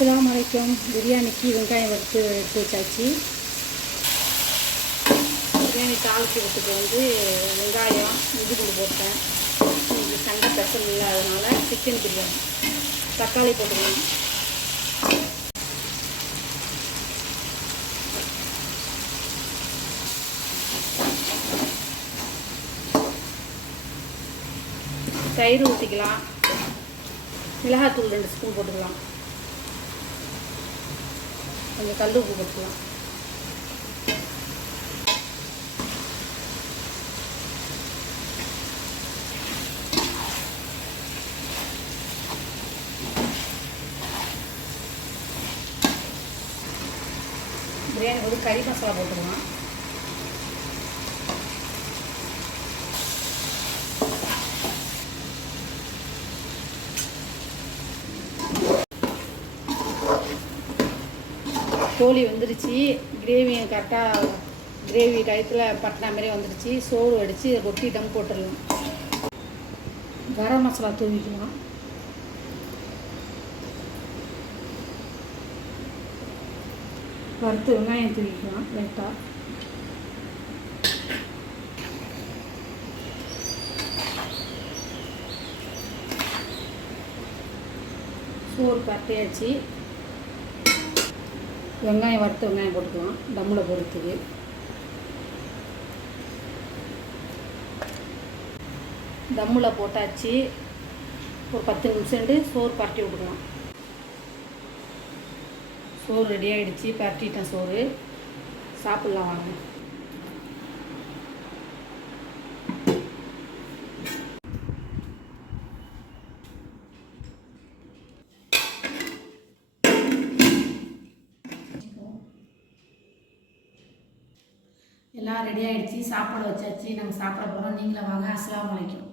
அஸ்ஸலாமு அலைக்கும். பிரியாணிக்கு வெங்காயம் எடுத்து வச்சாச்சு. பிரியாணி தாளிக்கிறதுக்கு வெங்காயம் இஞ்சி பூண்டு போட்டேன். இது சண்டை ஸ்பெஷல் இல்லாதனால சிக்கன் பிரியாணி. தக்காளி போட்டுக்கலாம். தயிர் ஊற்றிக்கலாம். மிளகாத்தூள் 2 ஸ்பூன் போட்டுக்கலாம். கொஞ்சம் கல் உப்பு போட்டுக்கலாம். பிரியாணி கறி மசாலா போட்டுக்கலாம். கோழி வந்துருச்சு. கிரேவி கரெக்டாக கிரேவி டயத்தில் பட்டினா மாரி வந்துடுச்சு. சோறு அடித்து ரொட்டி டம் போட்டுடலாம். கரம் மசாலா தூவிக்கலாம். வறுத்து வெங்காயம் தூவிக்கலாம் லைட்டாக. சோறு பரட்டியாச்சு. வெங்காயம் வறுத்து வெங்காயம் போட்டுக்கலாம். தம்மில் பொறுத்துக்கு தம்மில் போட்டாச்சு. ஒரு 10 நிமிஷம் சோறு பரட்டி விட்டுக்கலாம். சோறு ரெடி ஆகிடுச்சு. பரட்டிட்டேன் சோறு. சாப்பிட்லாம் வாங்க. எல்லாம் ரெடி ஆகிடுச்சு. சாப்பாடு வச்சாச்சு. நாங்கள் சாப்பிட போகிறோம். நீங்களும் வாங்க. அஸ்ஸலாமு அலைக்கும்.